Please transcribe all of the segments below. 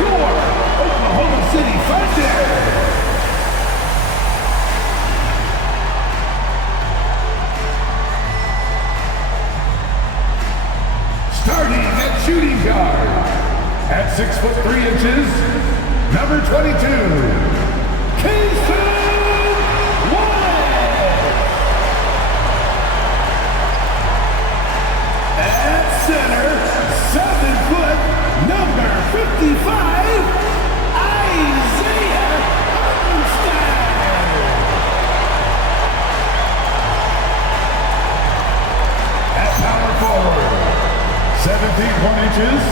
your Oklahoma City Thunder. Starting at shooting guard, at 6'3", number 22, Jayson center, 7', number 55, Isaiah Hartenstein. At power forward, 7 feet 1 inches,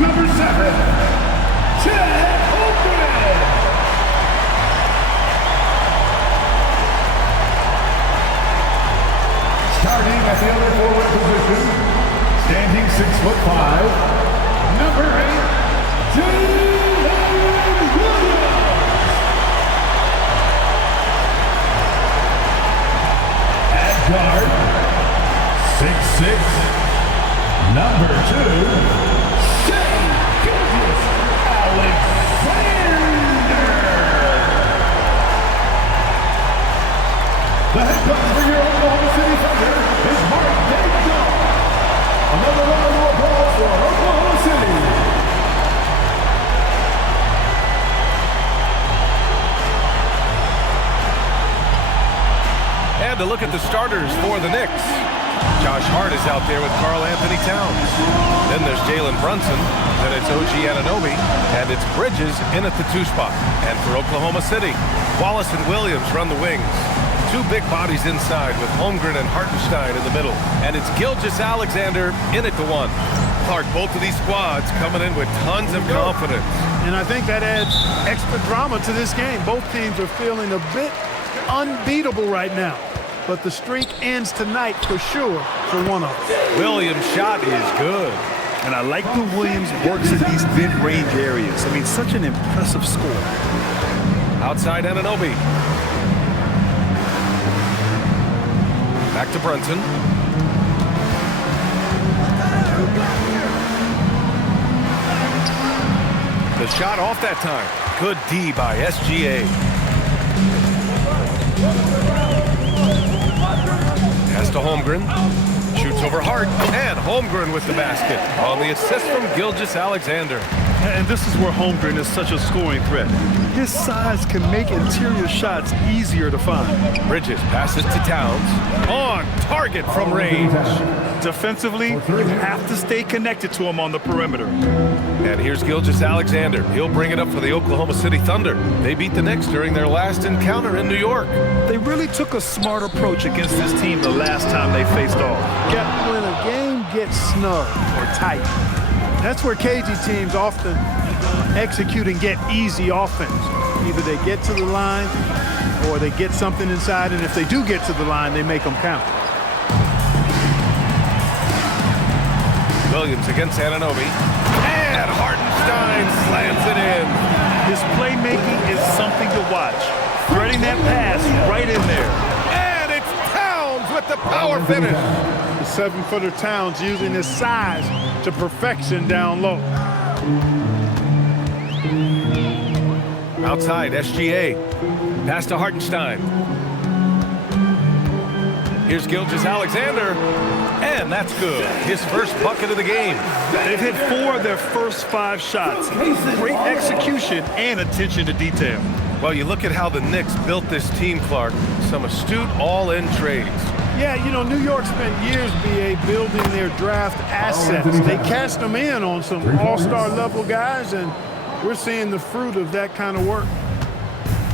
number 7, Chad Holmgren. Starting at the other forward position, standing 6'5", number 8, Williams. At guard, 6'6", number 2, Shai Gilgeous-Alexander. The head coach for your Oklahoma City Thunder is Mark Davis. Another round of applause for Oklahoma City. And to look at the starters for the Knicks. Josh Hart is out there with Karl Anthony Towns. Then there's Jalen Brunson. Then it's OG Anunoby. And it's Bridges in at the 2 spot. And for Oklahoma City, Wallace and Williams run the wings. 2 big bodies inside with Holmgren and Hartenstein in the middle. And it's Gilgeous-Alexander in at the 1. Clark, both of these squads coming in with tons of confidence. And I think that adds extra drama to this game. Both teams are feeling a bit unbeatable right now. But the streak ends tonight for sure for one of them. Williams' shot is good. And I like when Williams works in these mid-range areas. I mean, such an impressive score. Outside Anunoby. Back to Brunson. The shot off that time. Good D by SGA. Pass to Holmgren. Shoots over Hart. And Holmgren with the basket on the assist from Gilgeous-Alexander. And this is where Holmgren is such a scoring threat. His size can make interior shots easier to find. Bridges passes to Towns. On target from range. Defensively, you have to stay connected to him on the perimeter. And here's Gilgeous-Alexander. He'll bring it up for the Oklahoma City Thunder. They beat the Knicks during their last encounter in New York. They really took a smart approach against this team the last time they faced off. When a game gets snug or tight, that's where KG teams often execute and get easy offense. Either they get to the line or they get something inside, and if they do get to the line, they make them count. Williams against Anunoby. And Hartenstein slams it in. His playmaking is something to watch. Threading that pass right in there. And it's Towns with the power finish. The 7-footer Towns using his size to perfection down low. Outside, SGA. Pass to Hartenstein. Here's Gilgeous-Alexander. And that's good. His first bucket of the game. They've hit 4 of their first 5 shots. Great execution and attention to detail. Well, you look at how the Knicks built this team, Clark. Some astute all-in trades. Yeah, you know, New York spent years, BA, building their draft assets. They cashed them in on some all-star level guys, and we're seeing the fruit of that kind of work.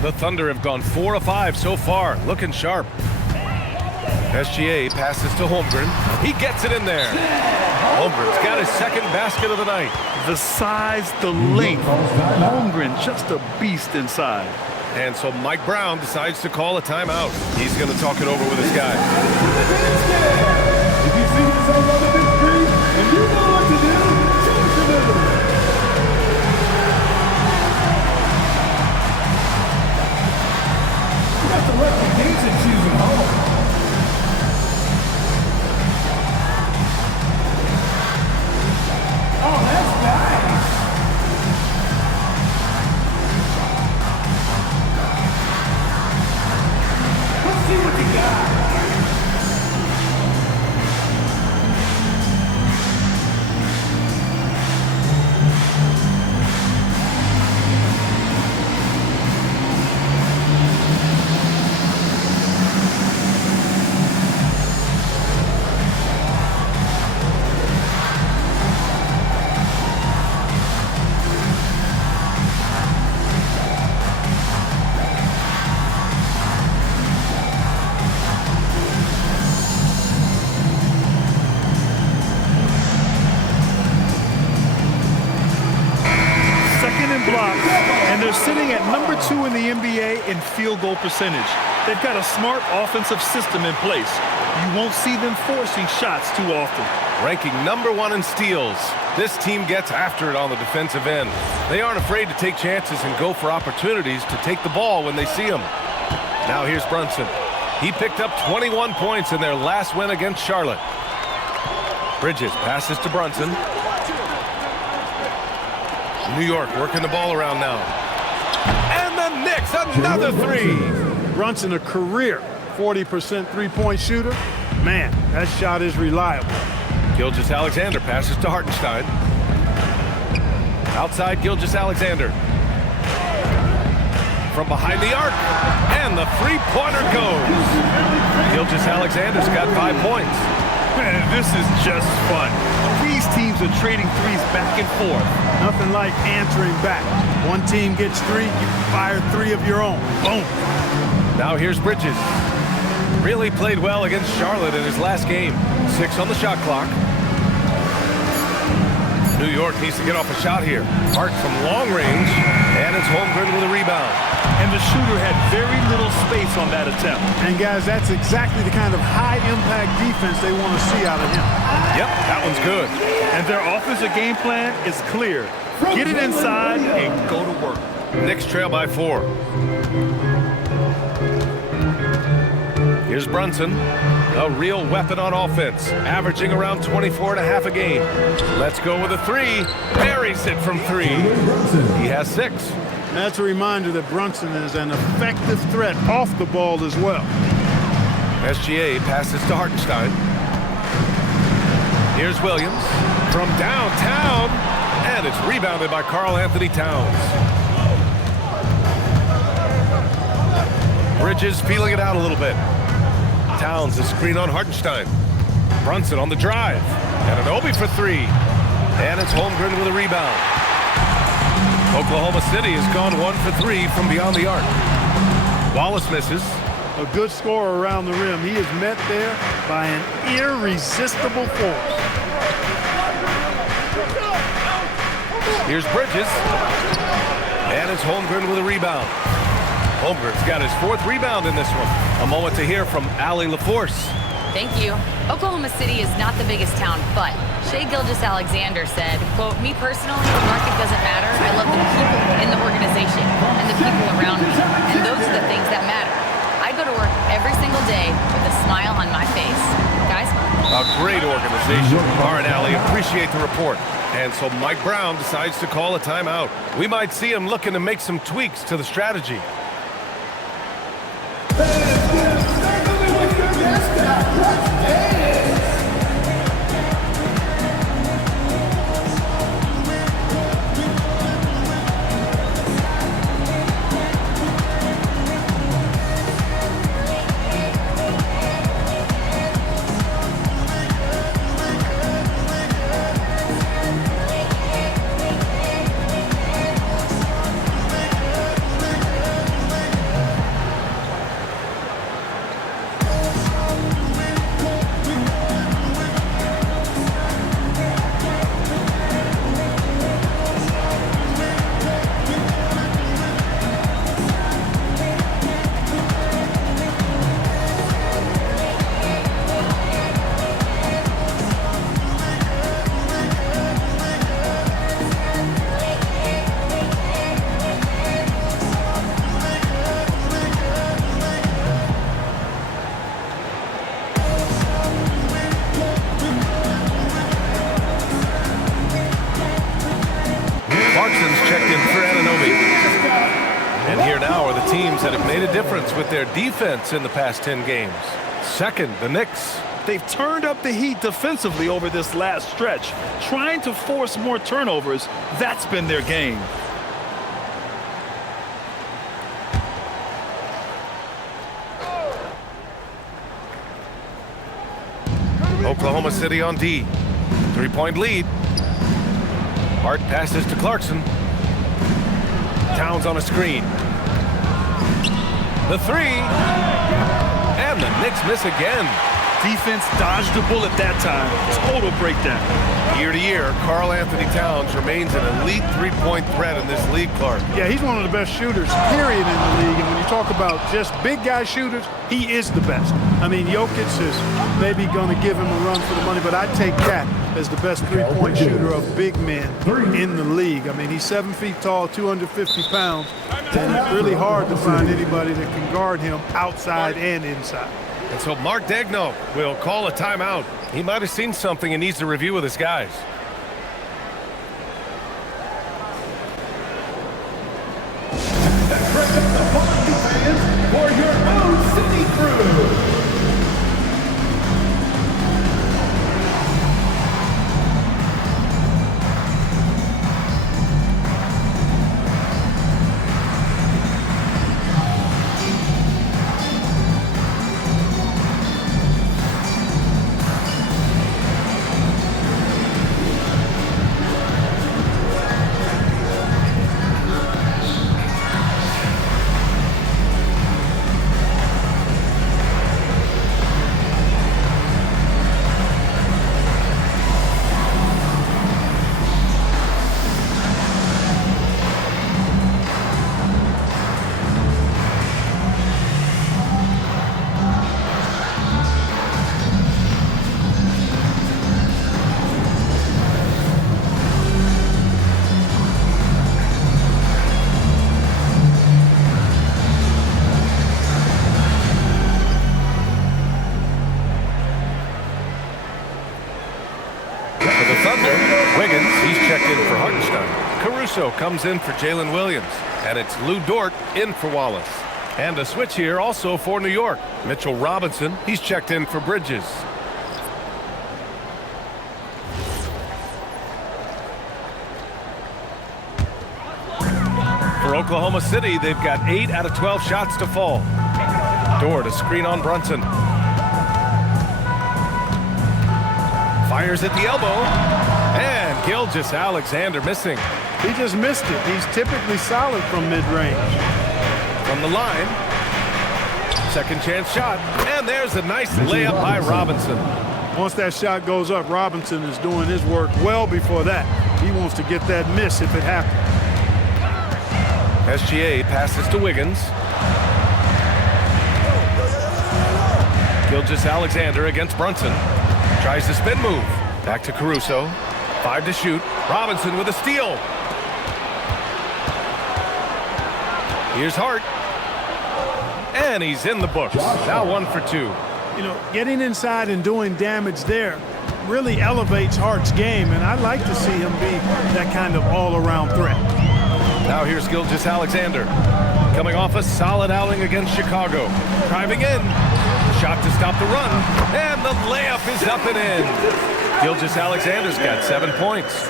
The Thunder have gone 4 of 5 so far, looking sharp. SGA passes to Holmgren. He gets it in there. Holmgren's got his second basket of the night. The size, the length. Holmgren, just a beast inside. And so Mike Brown decides to call a timeout. He's going to talk it over with his guys. If you see yourself on the big screen and you know what to do, choose to do. You got the recognition shoes at home. Oh, that's nice. see what you got. And they're sitting at number 2 in the NBA in field goal percentage. They've got a smart offensive system in place. You won't see them forcing shots too often. Ranking number 1 in steals, this team gets after it on the defensive end. They aren't afraid to take chances and go for opportunities to take the ball when they see them. Now here's Brunson. He picked up 21 points in their last win against Charlotte. Bridges passes to Brunson. New York working the ball around now. And the Knicks, another three. Brunson, a career 40% three-point shooter. Man, that shot is reliable. Gilgeous-Alexander passes to Hartenstein. Outside Gilgeous-Alexander. From behind the arc. And the three-pointer goes. Gilgeous-Alexander's got 5 points. Man, this is just fun. These teams are trading threes back and forth. Nothing like answering back. One team gets 3, you fire 3 of your own. Boom. Now here's Bridges. Really played well against Charlotte in his last game. 6 on the shot clock. New York needs to get off a shot here. Hart from long range, and it's Holmgren with a rebound. And the shooter had very little space on that attempt. And guys, that's exactly the kind of high-impact defense they want to see out of him. Yep, that one's good. And their offensive game plan is clear. Get it inside and go to work. Knicks trail by 4. Here's Brunson, a real weapon on offense, averaging around 24.5 a game. Let's go with a 3. Buries it from 3. He has 6. That's a reminder that Brunson is an effective threat off the ball as well. SGA passes to Hartenstein. Here's Williams from downtown, and it's rebounded by Karl-Anthony Towns. Bridges feeling it out a little bit. Towns, a screen on Hartenstein. Brunson on the drive. And an Obi for 3. And it's Holmgren with a rebound. Oklahoma City has gone 1 for 3 from beyond the arc. Wallace misses. A good scorer around the rim. He is met there by an irresistible force. Here's Bridges. And it's Holmgren with a rebound. Holmgren's got his 4th rebound in this one. A moment to hear from Allie LaForce. Thank you. Oklahoma City is not the biggest town, but Shai Gilgeous-Alexander said, quote, "Me personally, the market doesn't matter. I love the people in the organization and the people around me. And those are the things that matter. I go to work every single day with a smile on my face." Guys? A great organization. All right, Allie, appreciate the report. And so Mike Brown decides to call a timeout. We might see him looking to make some tweaks to the strategy. And here now are the teams that have made a difference with their defense in the past 10 games. Second, the Knicks. They've turned up the heat defensively over this last stretch, trying to force more turnovers. That's been their game. Oklahoma City on D. 3-point lead. Hart passes to Clarkson. Towns on a screen. The three. And the Knicks miss again. Defense dodged the bullet that time. Total breakdown. Year to year, Karl Anthony Towns remains an elite three-point threat in this league, Clark. Yeah, he's one of the best shooters, period, in the league. And when you talk about just big guy shooters, he is the best. I mean, Jokic is maybe going to give him a run for the money, but I take that as the best three-point shooter of big men in the league. I mean, he's 7 feet tall, 250 pounds, and it's really hard to find anybody that can guard him outside and inside. And so Mark Daigneault will call a timeout. He might have seen something and needs to review with his guys. That's breakfast upon you fans for your own City crew. Caruso comes in for Jalen Williams, and it's Lou Dort in for Wallace. And a switch here also for New York. Mitchell Robinson, he's checked in for Bridges. For Oklahoma City, they've got 8 out of 12 shots to fall. Dort a screen on Brunson. Fires at the elbow, and Gilgeous-Alexander missing. He just missed it. He's typically solid from mid-range. From the line, second chance shot, and there's a nice layup by Robinson. Once that shot goes up, Robinson is doing his work well before that. He wants to get that miss if it happens. SGA passes to Wiggins. Gilgeous-Alexander against Brunson. Tries the spin move. Back to Caruso. 5 to shoot. Robinson with a steal. Here's Hart. And he's in the books. Now 1 for 2. You know, getting inside and doing damage there really elevates Hart's game, and I'd like to see him be that kind of all-around threat. Now here's Gilgeous-Alexander. Coming off a solid outing against Chicago. Driving in. Shot to stop the run. And the layup is up and in. Gilgeous-Alexander's got 7 points.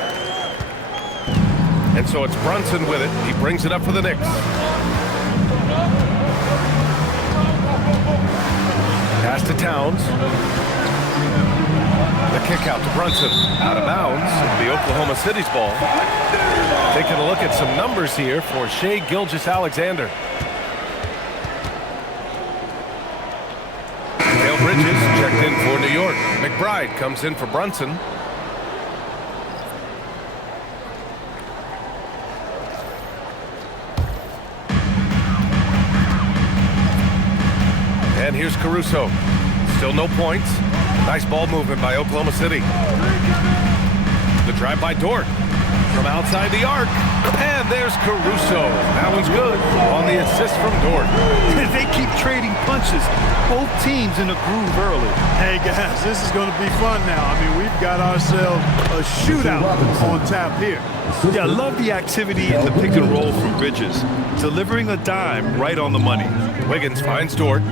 And so it's Brunson with it. He brings it up for the Knicks. Pass to Towns. The kick out to Brunson. Out of bounds. It'll be Oklahoma City's ball. Taking a look at some numbers here for Shai Gilgeous-Alexander. Dale Bridges checked in for New York. McBride comes in for Brunson. And here's Caruso. Still no points. Nice ball movement by Oklahoma City. The drive by Dort. From outside the arc. And there's Caruso. That one's good on the assist from Dort. They keep trading punches. both teams in a groove early. Hey, guys, this is going to be fun now. I mean, we've got ourselves a shootout on tap here. Yeah, I love the activity in the pick and roll from Bridges, delivering a dime right on the money. Wiggins finds Dort.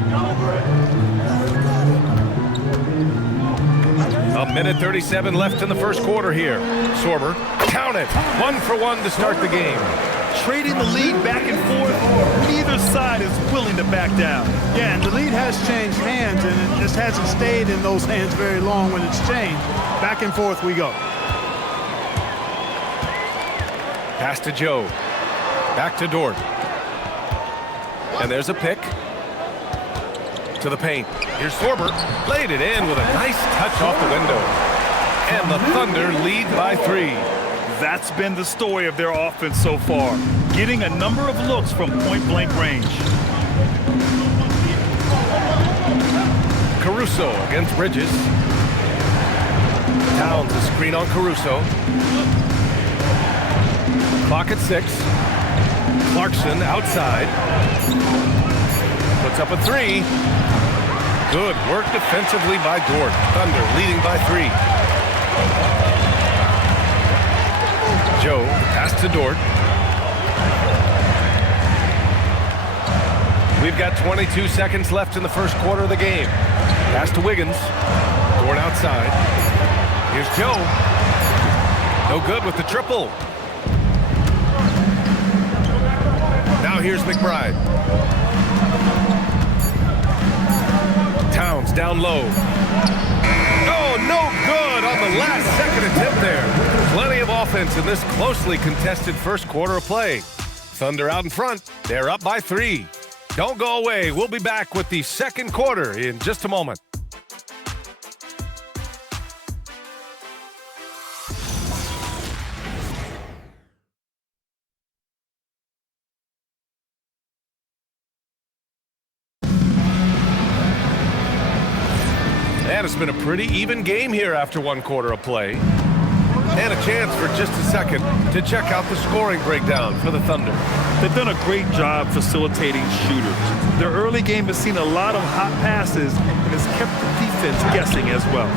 A minute 37 left in the first quarter here. Sorber, count it. 1 for 1 to start the game. Trading the lead back and forth, neither side is willing to back down. Yeah, and the lead has changed hands, and it just hasn't stayed in those hands very long when it's changed. Back and forth we go. Pass to Joe. Back to Dort. And there's a pick. To the paint. Here's Sorber. Laid it in with a nice touch off the window. And the Thunder lead by 3. That's been the story of their offense so far, getting a number of looks from point-blank range. Caruso against Bridges. Towns a screen on Caruso. Clock at 6. Clarkson outside. Puts up a 3. Good work defensively by Dort. Thunder leading by 3. Joe, pass to Dort. We've got 22 seconds left in the first quarter of the game. Pass to Wiggins. Dort outside. Here's Joe. No good with the triple. Now here's McBride. Towns down low. Oh, no good on the last second attempt there. Plenty of offense in this closely contested first quarter of play. Thunder out in front. They're up by 3. Don't go away. We'll be back with the second quarter in just a moment. And it's been a pretty even game here after 1 quarter of play. And a chance for just a second to check out the scoring breakdown for the Thunder. They've done a great job facilitating shooters. Their early game has seen a lot of hot passes and has kept the defense guessing as well.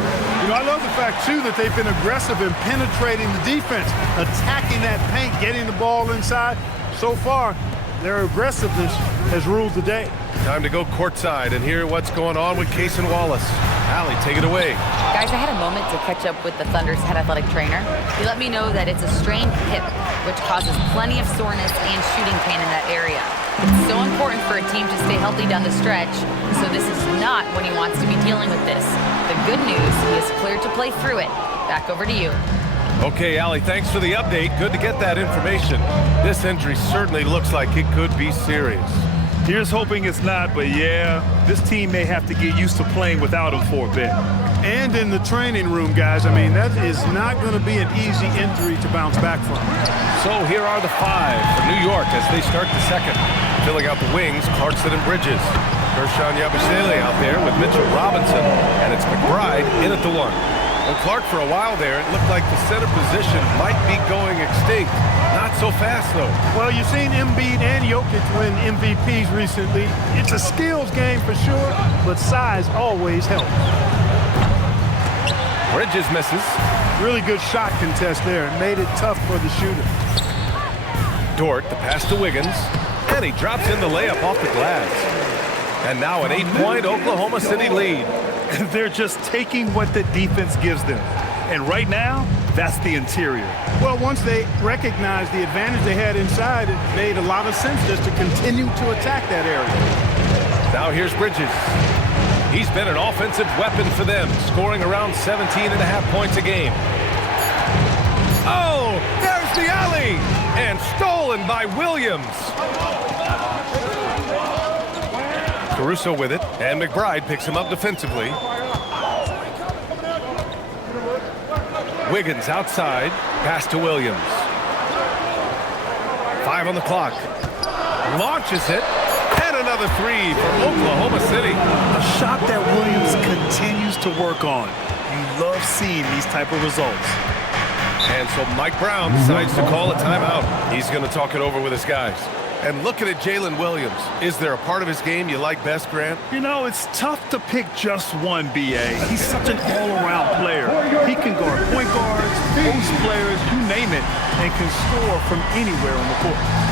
You know, I love the fact, too, that they've been aggressive in penetrating the defense, attacking that paint, getting the ball inside. So far, their aggressiveness has ruled the day. Time to go courtside and hear what's going on with Kaysen Wallace. Allie, take it away. Guys, I had a moment to catch up with the Thunder's head athletic trainer. He let me know that it's a strained hip, which causes plenty of soreness and shooting pain in that area. It's so important for a team to stay healthy down the stretch, so this is not when he wants to be dealing with this. The good news, he is cleared to play through it. Back over to you. Okay, Allie, thanks for the update. Good to get that information. This injury certainly looks like it could be serious. Here's hoping it's not, but yeah, this team may have to get used to playing without him for a bit. And in the training room, guys, I mean, that is not going to be an easy injury to bounce back from. So here are the 5 for New York as they start the second. Filling out the wings, Clarkson and Bridges. Gershon Yabusele out there with Mitchell Robinson, and it's McBride in at the 1. Well, Clark, for a while there, it looked like the center position might be going extinct. Not so fast, though. Well, you've seen Embiid and Jokic win MVPs recently. It's a skills game for sure, but size always helps. Bridges misses. Really good shot contest there. It made it tough for the shooter. Dort, the pass to Wiggins, and he drops in the layup off the glass. And now an 8-point Oklahoma City lead. They're just taking what the defense gives them. And right now, that's the interior. Well, once they recognized the advantage they had inside, it made a lot of sense just to continue to attack that area. Now here's Bridges. He's been an offensive weapon for them, scoring around 17.5 points a game. Oh, there's the alley! And stolen by Williams. Caruso with it, and McBride picks him up defensively. Wiggins outside, pass to Williams. 5 on the clock. Launches it, and another 3 for Oklahoma City. A shot that Williams continues to work on. You love seeing these type of results. And so Mike Brown decides to call a timeout. He's going to talk it over with his guys. And looking at Jalen Williams, is there a part of his game you like best, Grant? You know, it's tough to pick just one, B.A. He's such an all-around player. He can guard point guards, post players, you name it, and can score from anywhere on the court.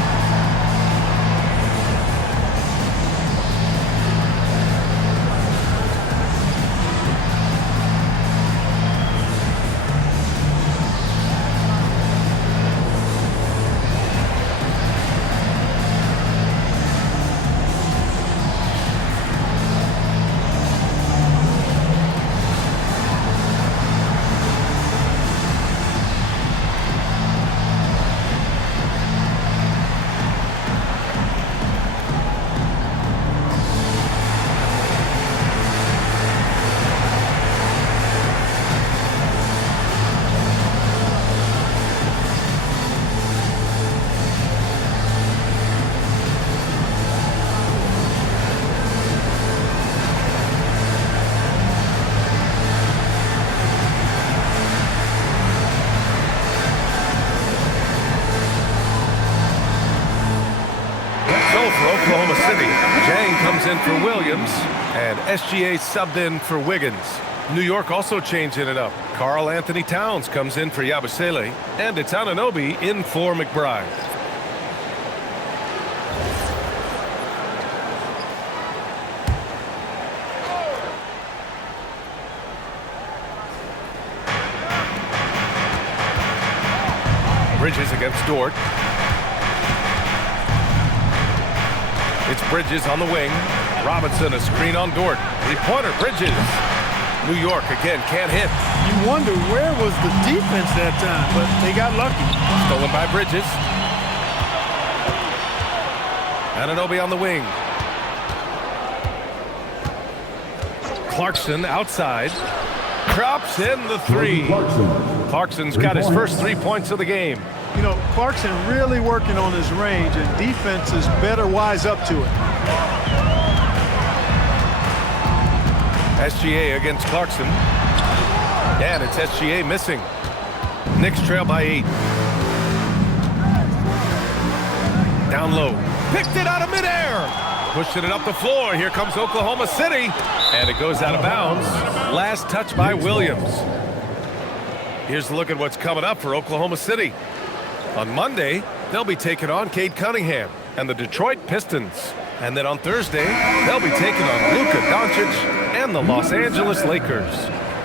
For Oklahoma City, Jang comes in for Williams, and SGA subbed in for Wiggins. New York also changing it up. Karl Anthony Towns comes in for Yabusele, and it's Anunoby in for McBride. Bridges against Dort. It's Bridges on the wing. Robinson a screen on Dort. Three-pointer, Bridges. New York again can't hit. You wonder where was the defense that time, but they got lucky. Stolen by Bridges. Anunoby on the wing. Clarkson outside. Drops in the three. Clarkson's got his first 3 points of the game. You know, Clarkson really working on his range, and defenses better wise up to it. SGA against Clarkson. And it's SGA missing. Knicks trail by 8. Down low. Picked it out of midair. Pushing it up the floor. Here comes Oklahoma City. And it goes out of bounds. Last touch by Williams. Here's a look at what's coming up for Oklahoma City. On Monday, they'll be taking on Cade Cunningham and the Detroit Pistons. And then on Thursday, they'll be taking on Luka Doncic and the Los Angeles Lakers.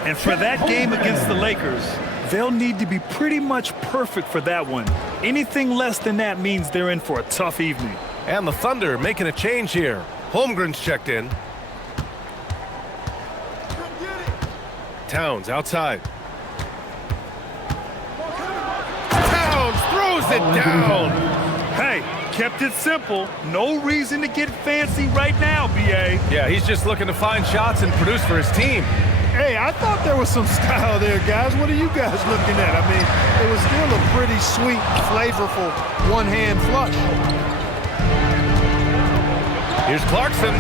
And for that game against the Lakers, they'll need to be pretty much perfect for that one. Anything less than that means they're in for a tough evening. And the Thunder making a change here. Holmgren's checked in. Towns outside. Throws it down. Hey, kept it simple. No reason to get fancy right now, B.A. Yeah, he's just looking to find shots and produce for his team. Hey, I thought there was some style there, guys. What are you guys looking at? I mean, it was still a pretty sweet, flavorful one-hand flush. Here's Clarkson.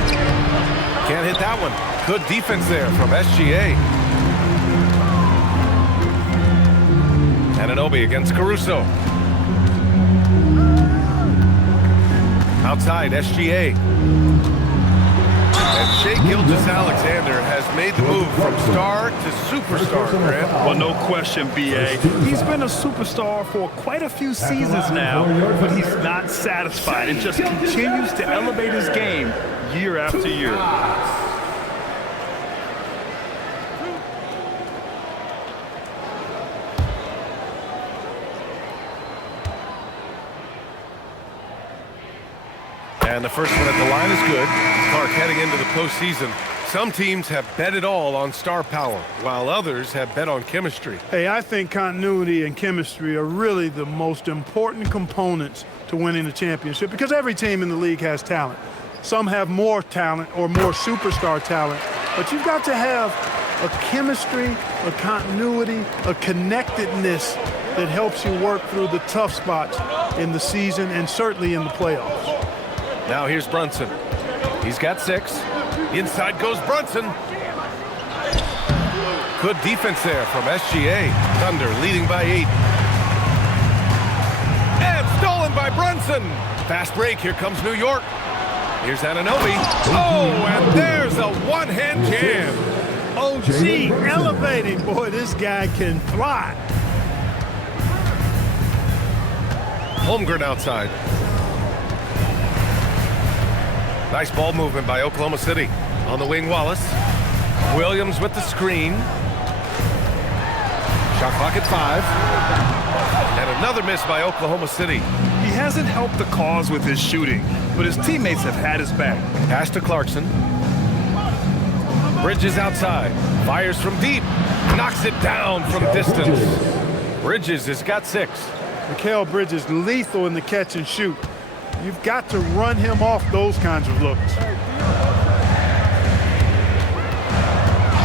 Can't hit that one. Good defense there from SGA. Anunoby against Caruso. Outside, SGA. And Shai Gilgeous-Alexander has made the move from star to superstar, Grant. Well, no question, B.A. He's been a superstar for quite a few seasons now, but he's not satisfied and just continues to elevate his game year after year. And the first one at the line is good. Clark heading into the postseason. Some teams have bet it all on star power, while others have bet on chemistry. Hey, I think continuity and chemistry are really the most important components to winning a championship because every team in the league has talent. Some have more talent or more superstar talent, but you've got to have a chemistry, a continuity, a connectedness that helps you work through the tough spots in the season and certainly in the playoffs. Now here's Brunson. He's got 6. Inside goes Brunson. Good defense there from SGA. Thunder leading by 8. And stolen by Brunson. Fast break. Here comes New York. Here's Anunoby. Oh, and there's a one-hand jam. OG elevating. Boy, this guy can fly. Holmgren outside. Nice ball movement by Oklahoma City. On the wing, Wallace. Williams with the screen. Shot clock at 5. And another miss by Oklahoma City. He hasn't helped the cause with his shooting, but his teammates have had his back. Pass to Clarkson. Bridges outside. Fires from deep. Knocks it down from distance. Bridges has got 6. Mikal Bridges lethal in the catch and shoot. You've got to run him off those kinds of looks.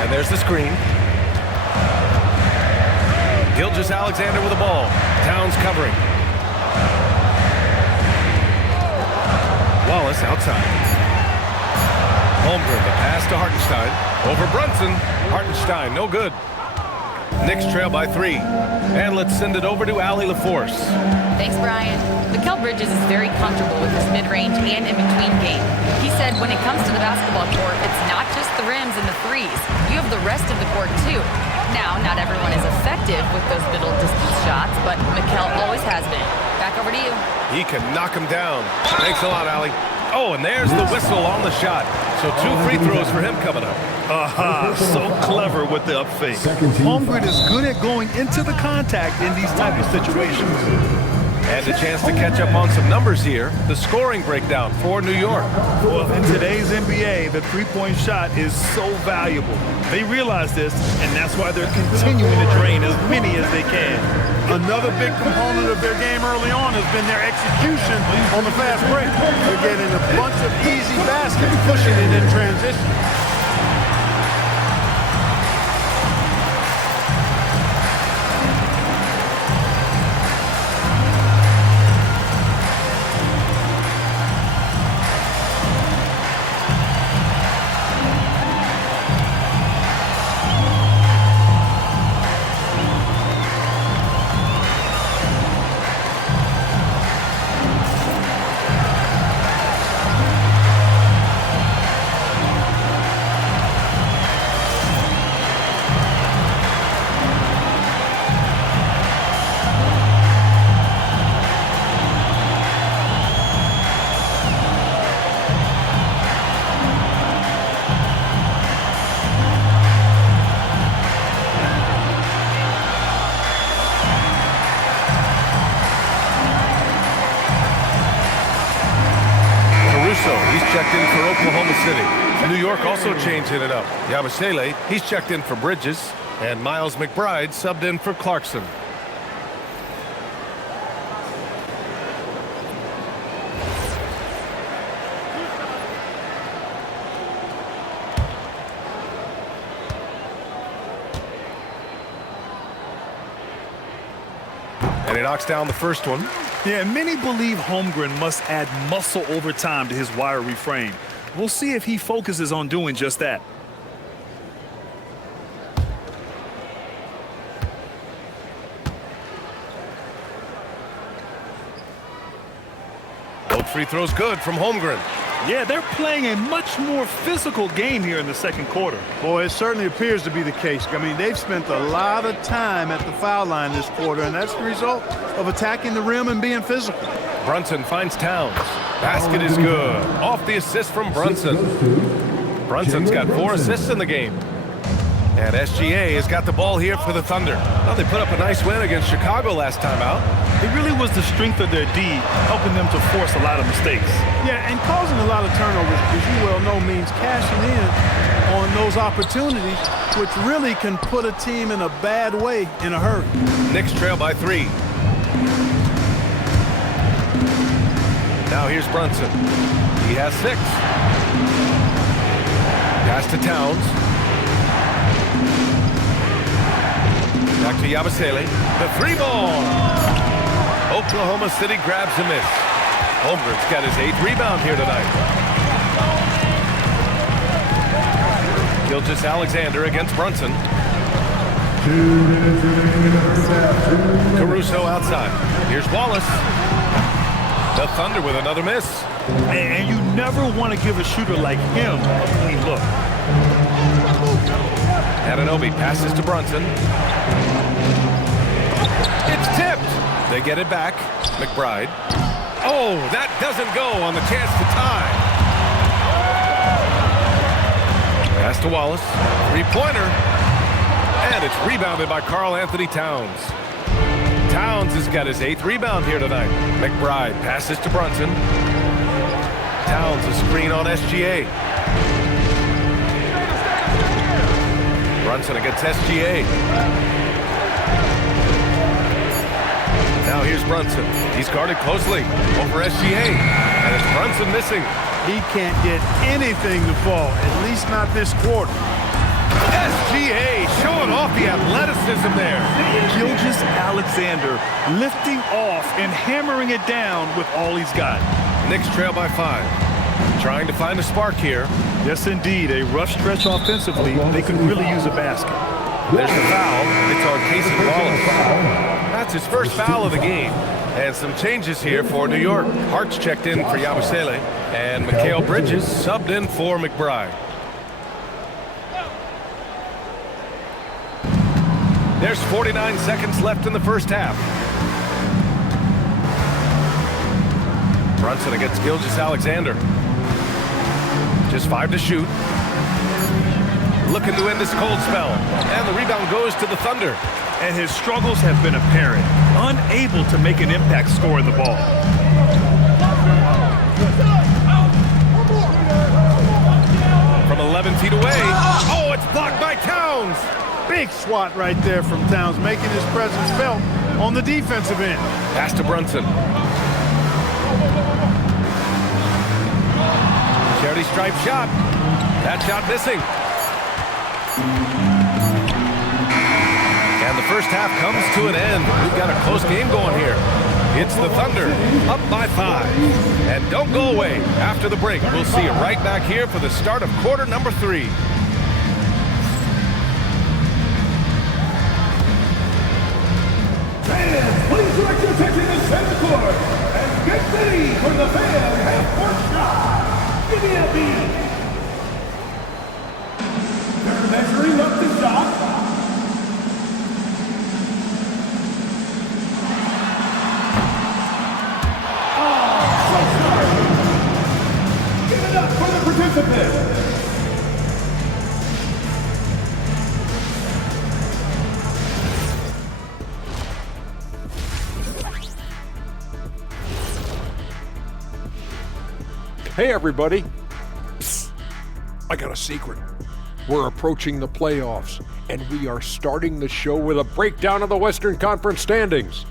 And there's the screen. Gilgeous-Alexander with the ball. Towns covering. Wallace outside. Holmgren, the pass to Hartenstein. Over Brunson. Hartenstein, no good. Knicks trail by 3. And let's send it over to Allie LaForce. Thanks, Brian. Mikal Bridges is very comfortable with his mid-range and in-between game. He said when it comes to the basketball court, it's not just the rims and the threes. You have the rest of the court, too. Now, not everyone is effective with those middle distance shots, but Mikal always has been. Back over to you. He can knock him down. Thanks a lot, Allie. Oh, and there's the whistle on the shot. So 2 free throws for him coming up. Aha, so clever with the up fake. Holmgren is good at going into the contact in these type of situations. And a chance to catch up on some numbers here. The scoring breakdown for New York. Well, in today's NBA, the three-point shot is so valuable. They realize this, and that's why they're continuing to drain as many as they can. Another big component of their game early on has been their execution on the fast break. They're getting a bunch of easy baskets, pushing it in transition. He's checked in for Oklahoma City. New York also changing it up. Yabusele, he's checked in for Bridges. And Miles McBride subbed in for Clarkson. And he knocks down the first one. Yeah, many believe Holmgren must add muscle over time to his wiry frame. We'll see if he focuses on doing just that. Both free throws good from Holmgren. Yeah, they're playing a much more physical game here in the second quarter. Boy, it certainly appears to be the case. I mean, they've spent a lot of time at the foul line this quarter, and that's the result of attacking the rim and being physical. Brunson finds Towns. Basket is good. Off the assist from Brunson. Brunson's got 4 assists in the game. And SGA has got the ball here for the Thunder. Well, they put up a nice win against Chicago last time out. It really was the strength of their D helping them to force a lot of mistakes. Yeah, and causing a lot of turnovers, as you well know, means cashing in on those opportunities, which really can put a team in a bad way in a hurry. Knicks trail by 3. Now here's Brunson. He has 6. Pass to Towns. Back to Yabusele. The 3-ball. Oklahoma City grabs a miss. Holmgren's got his 8th rebound here tonight. Gilgeous-Alexander against Brunson. Caruso outside. Here's Wallace. The Thunder with another miss. And you never want to give a shooter like him a clean look. Anunoby passes to Brunson. It's tipped. They get it back. McBride. Oh, that doesn't go on the chance to tie. Pass to Wallace. Three-pointer. And it's rebounded by Karl Anthony Towns. Towns has got his 8th rebound here tonight. McBride passes to Brunson. Towns a screen on SGA. Brunson against SGA. Now here's Brunson. He's guarded closely over SGA. And it's Brunson missing. He can't get anything to fall, at least not this quarter. SGA showing off the athleticism there. Gilgeous-Alexander lifting off and hammering it down with all he's got. Knicks trail by 5. Trying to find a spark here. Yes, indeed. A rough stretch offensively. They could really use a basket. There's the foul. It's on Jayson Wallace. That's his first foul of the game. And some changes here for New York. Hart's checked in for Yabusele. And Mikal Bridges subbed in for McBride. There's 49 seconds left in the first half. Brunson against Gilgeous-Alexander. Just 5 to shoot. Looking to end this cold spell. And the rebound goes to the Thunder. And his struggles have been apparent. Unable to make an impact scoring the ball. From 11 feet away. Oh, it's blocked by Towns. Big swat right there from Towns, making his presence felt on the defensive end. Pass to Brunson. Charity stripe shot. That shot missing. And the first half comes to an end. We've got a close game going here. It's the Thunder up by 5. And don't go away. After the break, we'll see you right back here for the start of quarter number 3. Fans, please direct your attention to center court and get ready for the fan half-court shot. Give me a beat. They're measuring up the shot. Oh, so sorry. Give it up for the participants. Hey everybody, psst, I got a secret. We're approaching the playoffs, and we are starting the show with a breakdown of the Western Conference standings.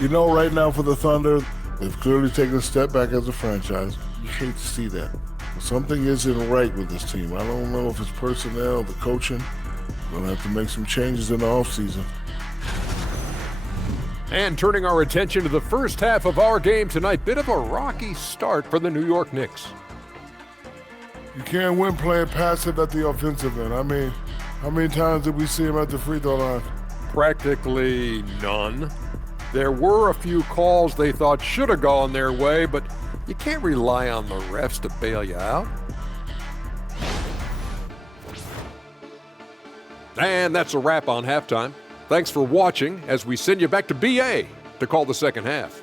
You know, right now for the Thunder, they've clearly taken a step back as a franchise. You hate to see that. But something isn't right with this team. I don't know if it's personnel, the coaching. We're going to have to make some changes in the offseason. And turning our attention to the first half of our game tonight, bit of a rocky start for the New York Knicks. You can't win playing passive at the offensive end. I mean, how many times did we see him at the free throw line? Practically none. There were a few calls they thought should have gone their way, but you can't rely on the refs to bail you out. And that's a wrap on halftime. Thanks for watching as we send you back to BA to call the second half.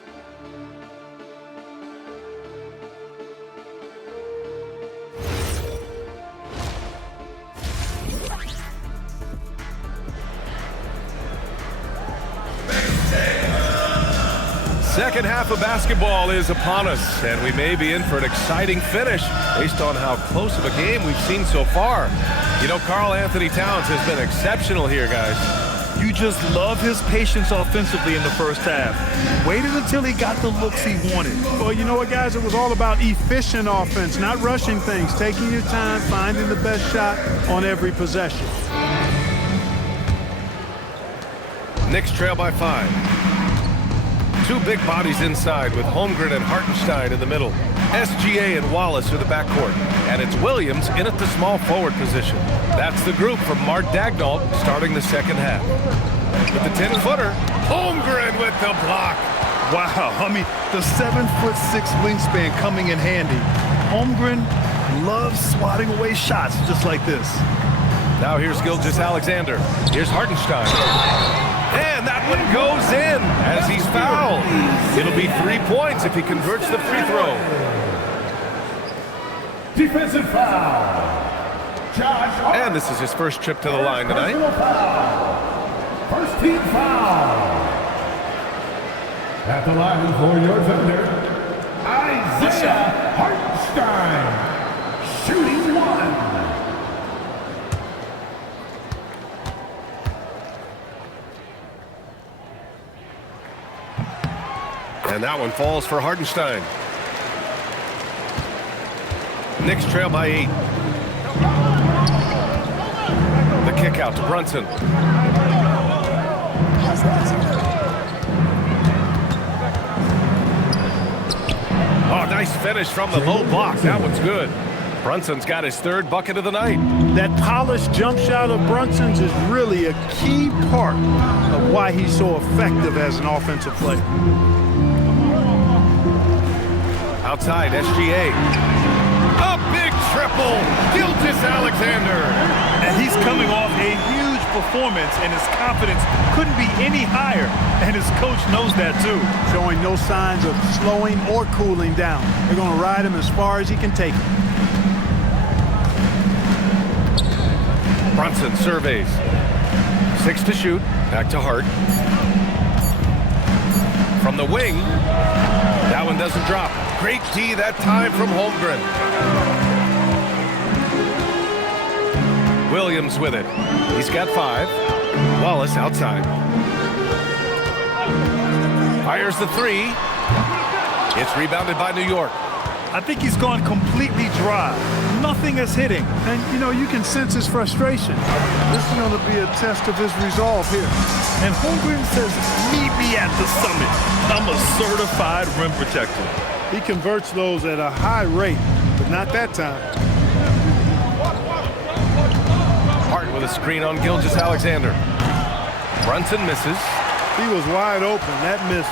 Second half of basketball is upon us, and we may be in for an exciting finish based on how close of a game we've seen so far. You know, Karl Anthony Towns has been exceptional here, guys. You just love his patience offensively in the first half. Waited until he got the looks he wanted. Well, you know what, guys? It was all about efficient offense, not rushing things, taking your time, finding the best shot on every possession. Knicks trail by 5. Two big bodies inside with Holmgren and Hartenstein in the middle. SGA and Wallace are the backcourt. And it's Williams in at the small forward position. That's the group from Mark Daigneault starting the second half. With the 10-footer, Holmgren with the block. Wow, I mean, the 7'6" wingspan coming in handy. Holmgren loves swatting away shots just like this. Now here's Gilgeous-Alexander. Here's Hartenstein. And that one goes in as he's fouled. It'll be 3 points if he converts the free throw. Defensive foul. Josh Hart. And this is his first trip to the line tonight. First team foul. At the line for your defender, Isaiah Hartenstein, shooting 1. And that one falls for Hartenstein. Knicks trail by 8. The kick out to Brunson. Oh, nice finish from the low block. That one's good. Brunson's got his 3rd bucket of the night. That polished jump shot of Brunson's is really a key part of why he's so effective as an offensive player. Outside, SGA. A big triple. Gilgeous-Alexander. And he's coming off a huge performance, and his confidence couldn't be any higher. And his coach knows that too. Showing no signs of slowing or cooling down. They're going to ride him as far as he can take him. Brunson surveys. 6 to shoot. Back to Hart. From the wing. That one doesn't drop. Great D that time from Holmgren. Williams with it. He's got 5. Wallace outside. Fires the 3. It's rebounded by New York. I think he's gone completely dry. Nothing is hitting. And, you know, you can sense his frustration. This is going to be a test of his resolve here. And Holmgren says, meet me at the summit. I'm a certified rim protector. He converts those at a high rate, but not that time. Hart with a screen on Gilgeous-Alexander. Brunson misses. He was wide open. That miss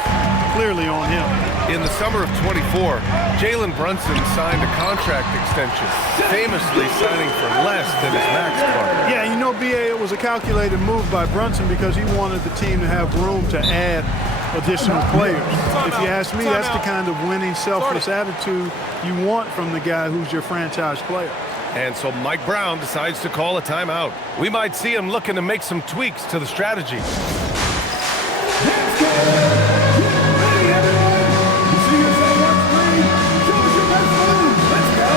clearly on him. In the summer of 24, Jalen Brunson signed a contract extension, famously signing for less than his max contract. Yeah, you know, B.A., it was a calculated move by Brunson because he wanted the team to have room to add additional players. If you ask me, that's the kind of winning, selfless attitude you want from the guy who's your franchise player. And so Mike Brown decides to call a timeout. We might see him looking to make some tweaks to the strategy. Let's go. Ready, everyone? You see yourself on screen? Show us your best move. Let's go.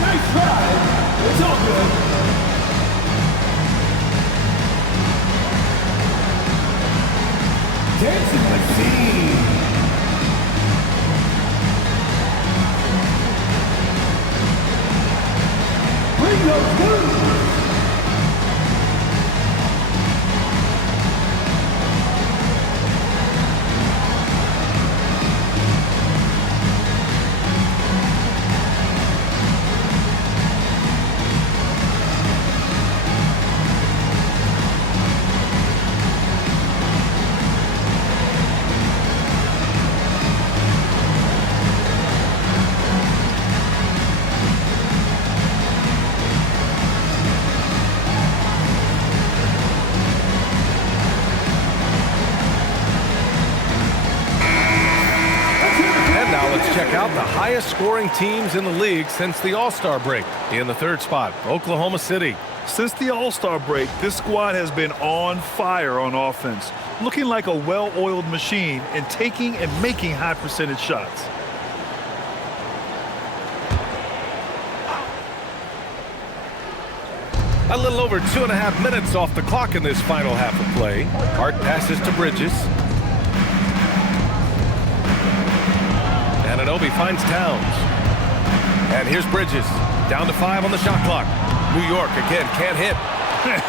Nice try. It's all good. Dancing machine. Bring those moves. Check out the highest scoring teams in the league since the All-Star break. In the 3rd spot, Oklahoma City. Since the All-Star break, this squad has been on fire on offense, looking like a well-oiled machine and taking and making high percentage shots. A little over 2.5 minutes off the clock in this final half of play. Hart passes to Bridges. Anunoby finds Towns. And here's Bridges. Down to 5 on the shot clock. New York, again, can't hit.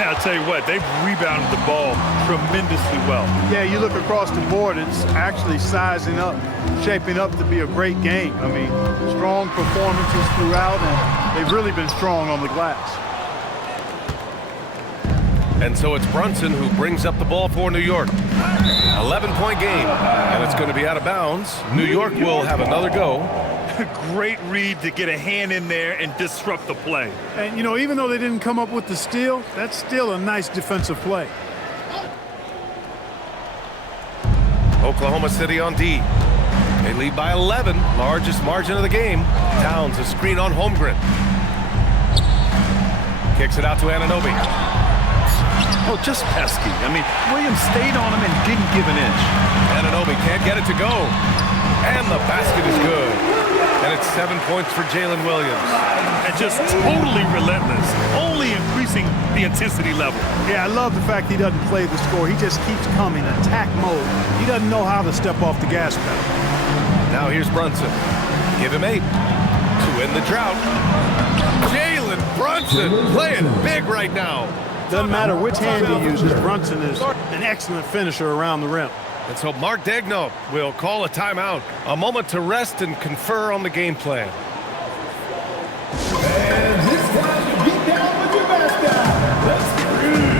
I'll tell you what, they've rebounded the ball tremendously well. Yeah, you look across the board, it's actually sizing up, shaping up to be a great game. I mean, strong performances throughout, and they've really been strong on the glass. And so it's Brunson who brings up the ball for New York. 11-point game, and it's going to be out of bounds. New York will have another go. Great read to get a hand in there and disrupt the play. And, you know, even though they didn't come up with the steal, that's still a nice defensive play. Oklahoma City on D. They lead by 11, largest margin of the game. Towns a screen on Holmgren. Kicks it out to Anunoby. Oh, just pesky. I mean, Williams stayed on him and didn't give an inch. Anunoby can't get it to go. And the basket is good. And it's 7 points for Jalen Williams. And just totally relentless, only increasing the intensity level. Yeah, I love the fact he doesn't play the score. He just keeps coming, attack mode. He doesn't know how to step off the gas pedal. Now here's Brunson. Give him 8 to end the drought. Jalen Brunson playing big right now. Doesn't matter which hand he uses, Brunson is an excellent finisher around the rim. And so Mark Daigneault will call a timeout. A moment to rest and confer on the game plan. And this time to get down with your mascot. Let's groove.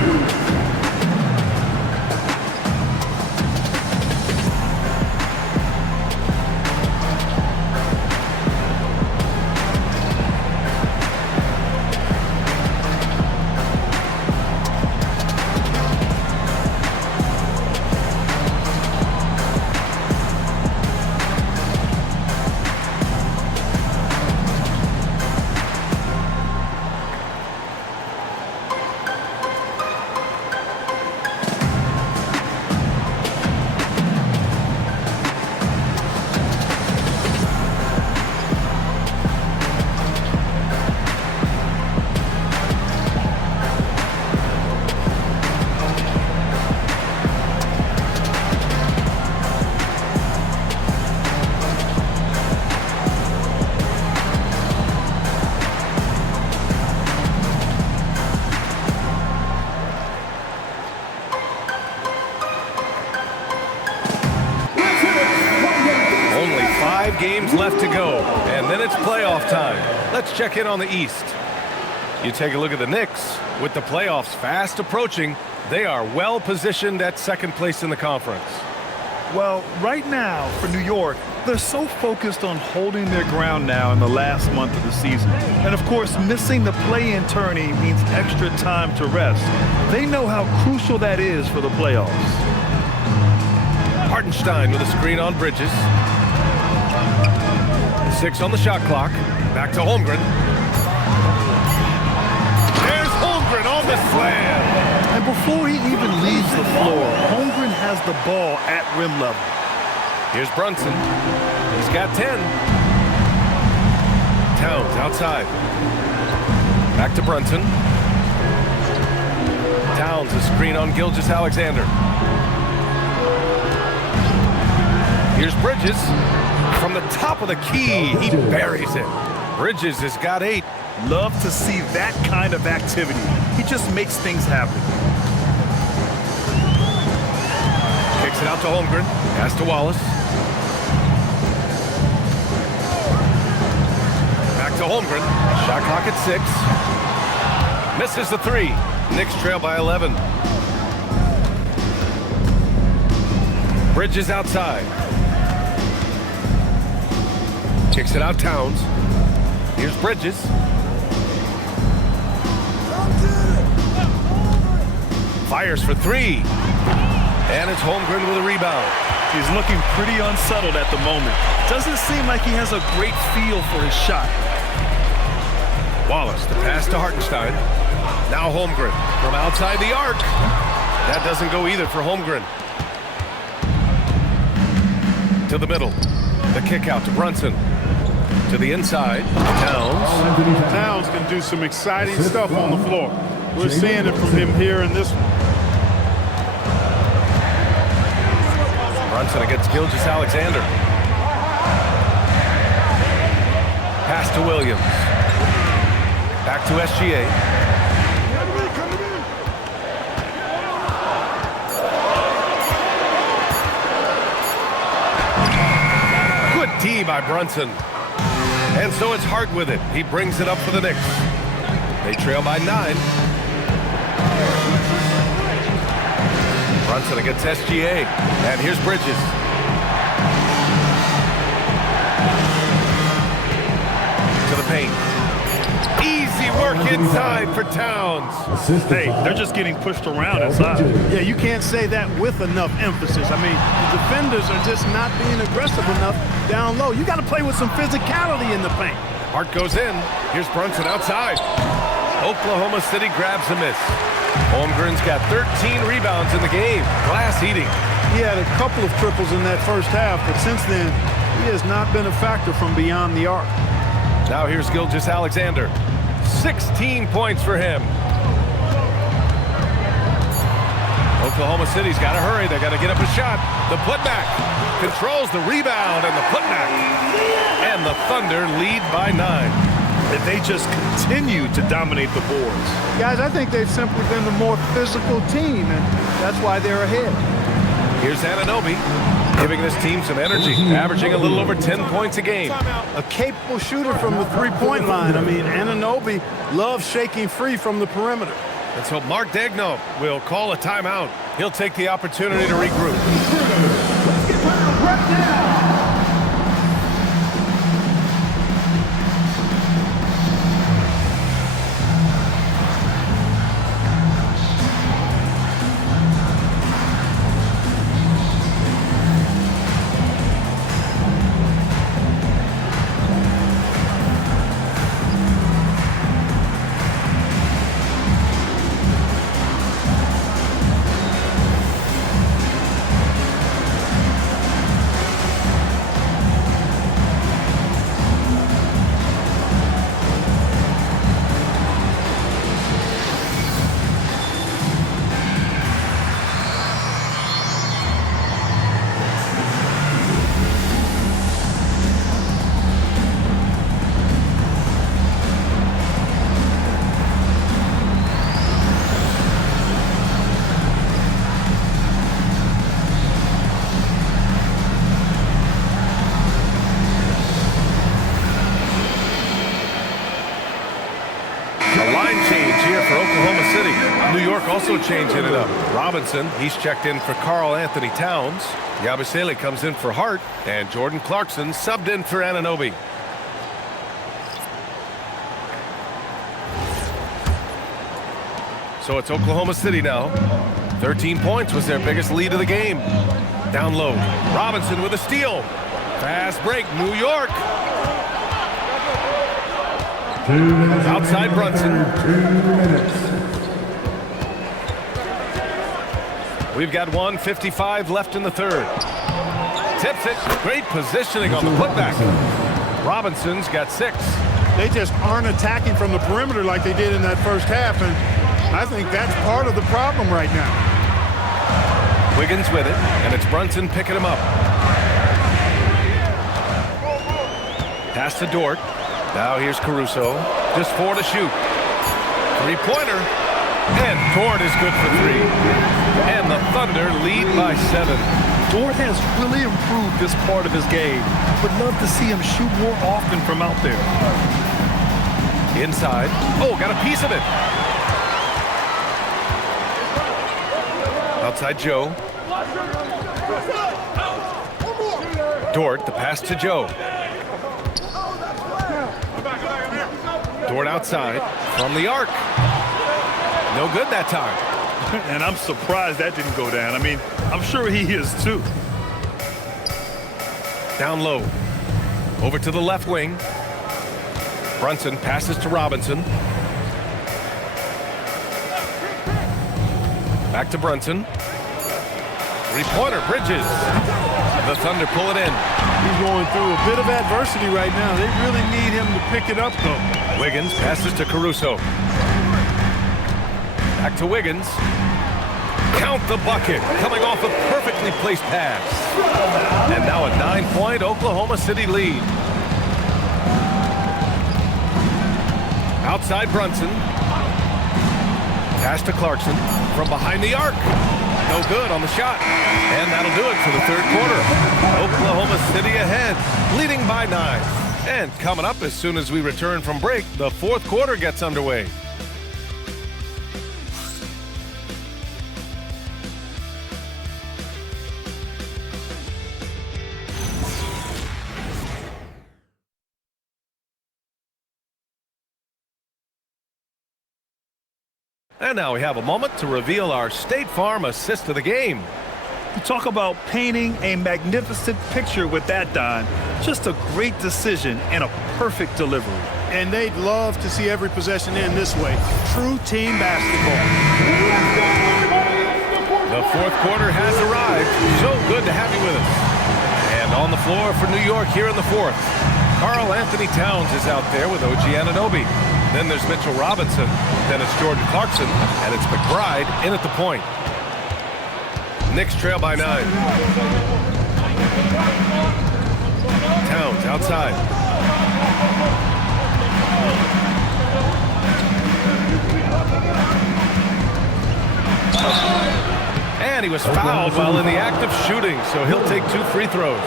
Games left to go, and then it's playoff time. Let's check in on the East. You take a look at the Knicks. With the playoffs fast approaching, they are well positioned at second place in the conference. Well, right now for New York, they're so focused on holding their ground now in the last month of the season. And of course, missing the play-in tourney means extra time to rest. They know how crucial that is for the playoffs. Hartenstein with a screen on Bridges. 6 on the shot clock. Back to Holmgren. There's Holmgren on the slam. And before he even leaves the floor, Holmgren has the ball at rim level. Here's Brunson. He's got 10. Towns outside. Back to Brunson. Towns a screen on Gilgeous-Alexander. Here's Bridges. From the top of the key, he buries it. Bridges has got 8. Love to see that kind of activity. He just makes things happen. Kicks it out to Holmgren. Pass to Wallace. Back to Holmgren. Shot clock at 6. Misses the 3. Knicks trail by 11. Bridges outside. Kicks it out Towns. Here's Bridges. Fires for 3. And it's Holmgren with a rebound. He's looking pretty unsettled at the moment. Doesn't seem like he has a great feel for his shot. Wallace, the pass to Hartenstein. Now Holmgren from outside the arc. That doesn't go either for Holmgren. To the middle. The kick out to Brunson. To the inside. Towns. Towns can do some exciting stuff on the floor. We're seeing it from him here in this one. Brunson against Gilgeous-Alexander. Pass to Williams. Back to SGA. Good D by Brunson. And so it's Hart with it. He brings it up for the Knicks. They trail by 9. Brunson against SGA. And here's Bridges. To the paint. Easy work inside for Towns. Hey, they're just getting pushed around inside. Yeah, you can't say that with enough emphasis. I mean, the defenders are just not being aggressive enough down low. You got to play with some physicality in the paint. Hart goes in. Here's Brunson outside. Oklahoma City grabs a miss. Holmgren's got 13 rebounds in the game. Glass eating. He had a couple of triples in that first half, but since then, he has not been a factor from beyond the arc. Now here's Gilgeous-Alexander. 16 points for him. Oklahoma City's got to hurry. They got to get up a shot. The putback controls the rebound and the putback. And the Thunder lead by 9. And they just continue to dominate the boards. Guys, I think they've simply been the more physical team, and that's why they're ahead. Here's Anunoby, giving this team some energy, averaging a little over 10 points a game. A capable shooter from the three-point line. I mean, Anunoby loves shaking free from the perimeter. And so Mark Daigneault will call a timeout. He'll take the opportunity to regroup. Let's get down right now. Also changing it up. Robinson, he's checked in for Karl Anthony Towns. Yabusele comes in for Hart, and Jordan Clarkson subbed in for Anunoby. So it's Oklahoma City now. 13 points was their biggest lead of the game. Down low, Robinson with a steal. Fast break, New York. Outside Brunson. 2 minutes. We've got 1:55 left in the third. Tips it. Great positioning on the putback. Robinson's got 6. They just aren't attacking from the perimeter like they did in that first half, and I think that's part of the problem right now. Wiggins with it, and it's Brunson picking him up. Pass to Dort. Now here's Caruso. Just 4 to shoot. Three-pointer. And Dort is good for 3. And the Thunder lead by 7. Dort has really improved this part of his game. Would love to see him shoot more often from out there. Inside. Oh, got a piece of it. Outside Joe. Dort, the pass to Joe. Dort outside from the arc. No good that time. And I'm surprised that didn't go down. I mean, I'm sure he is too. Down low. Over to the left wing. Brunson passes to Robinson. Back to Brunson. Three-pointer, Bridges. The Thunder pull it in. He's going through a bit of adversity right now. They really need him to pick it up, though. Wiggins passes to Caruso. Back to Wiggins. Count the bucket. Coming off a perfectly placed pass. And now a 9-point Oklahoma City lead. Outside Brunson. Pass to Clarkson from behind the arc. No good on the shot. And that'll do it for the third quarter. Oklahoma City ahead, leading by 9. And coming up as soon as we return from break, the fourth quarter gets underway. And now we have a moment to reveal our State Farm assist of the game. You talk about painting a magnificent picture with that, Don. Just a great decision and a perfect delivery. And they'd love to see every possession end this way. True team basketball. The fourth quarter has arrived. So good to have you with us. And on the floor for New York here in the fourth, Karl Anthony Towns is out there with OG Anunoby. Then there's Mitchell Robinson. Then it's Jordan Clarkson. And it's McBride in at the point. Knicks trail by 9. Towns outside. And he was fouled while in the act of shooting, so he'll take 2 free throws.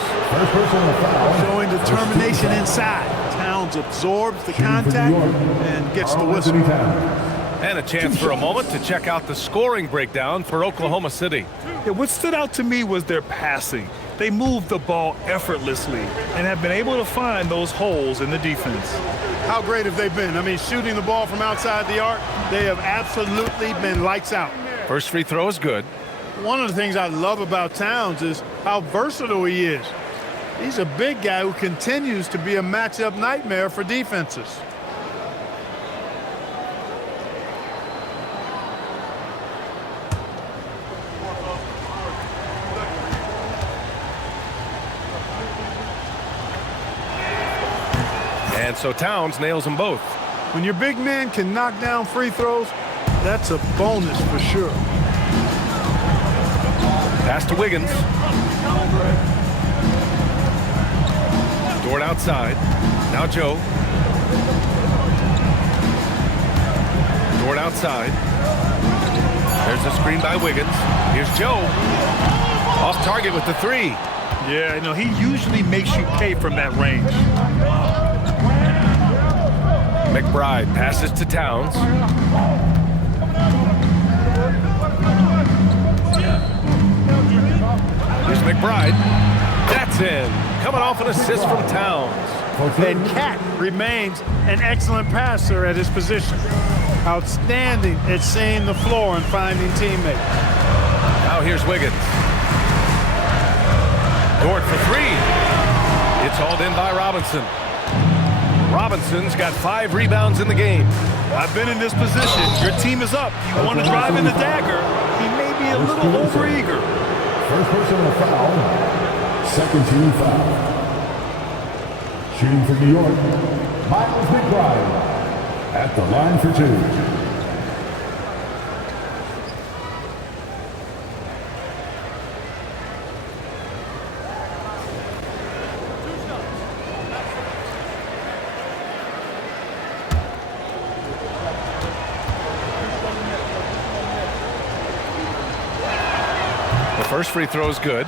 Showing determination inside. Towns absorbs the contact and gets the whistle. And a chance for a moment to check out the scoring breakdown for Oklahoma City. Yeah, what stood out to me was their passing. They moved the ball effortlessly and have been able to find those holes in the defense. How great have they been? I mean, shooting the ball from outside the arc, they have absolutely been lights out. First free throw is good. One of the things I love about Towns is how versatile he is. He's a big guy who continues to be a matchup nightmare for defenses. And so Towns nails them both. When your big man can knock down free throws, that's a bonus for sure. Pass to Wiggins. Dort outside. Now Joe. Dort outside. There's a screen by Wiggins. Here's Joe. Off target with the 3. Yeah, I know he usually makes you pay from that range. McBride passes to Towns. Here's McBride. That's in. Coming off an assist from Towns. And Cat remains an excellent passer at his position. Outstanding at seeing the floor and finding teammates. Now here's Wiggins. Dort for 3. It's hauled in by Robinson. Robinson's got 5 rebounds in the game. I've been in this position. Your team is up. You want to drive in the dagger. He may be a little overeager. First personal foul. Second team foul. Shooting for New York, Miles McBride at the line for 2. First free throw is good.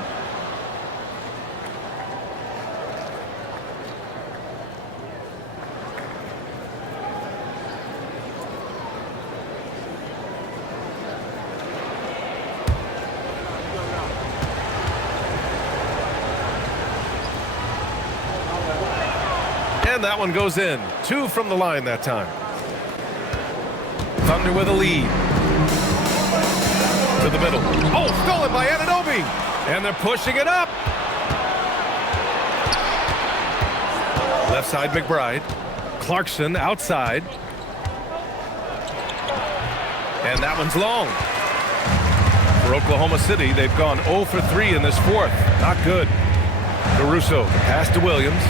And that one goes in. 2 from the line that time. Thunder with a lead. To the middle. Oh, stolen by Anunoby. And they're pushing it up. Left side, McBride. Clarkson outside. And that one's long. For Oklahoma City, they've gone 0 for 3 in this fourth. Not good. Caruso, pass to Williams.